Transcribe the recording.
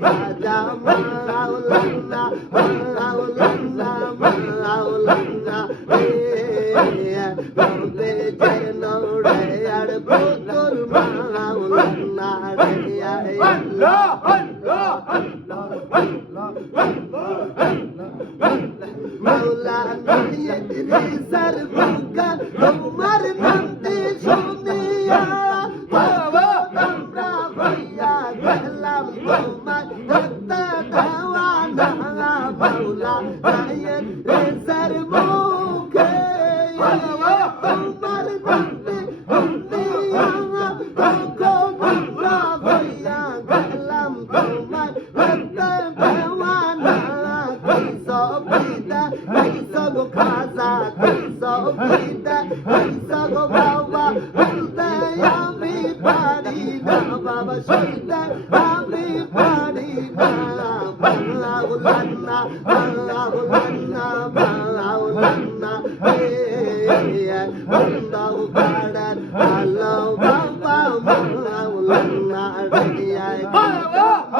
খাজা মাওলানা মাওলানা মাওলানা বলবে যেন রে আর পুতুল মাওলানা রে আল্লাহ আল্লাহ আল্লাহ মাওলানা ইদ্রিসের বুকা তোমার নামটি শুনিয়া আমরা হইয়া গেলাম তোমার ভক্তা দেওয়ানা মাওলানা ইদ্রিসের মুখে তোমার নামটি শুনিয়া আমরা হইয়া গেলাম তোমার ভক্তা দেওয়ানা Sobida, sogo kaza, sobida, sogo baba, ami pari na baba shida, ami pari na maulana, maulana, maulana, hey, bundau badan, hello baba, maulana, hey, maulana,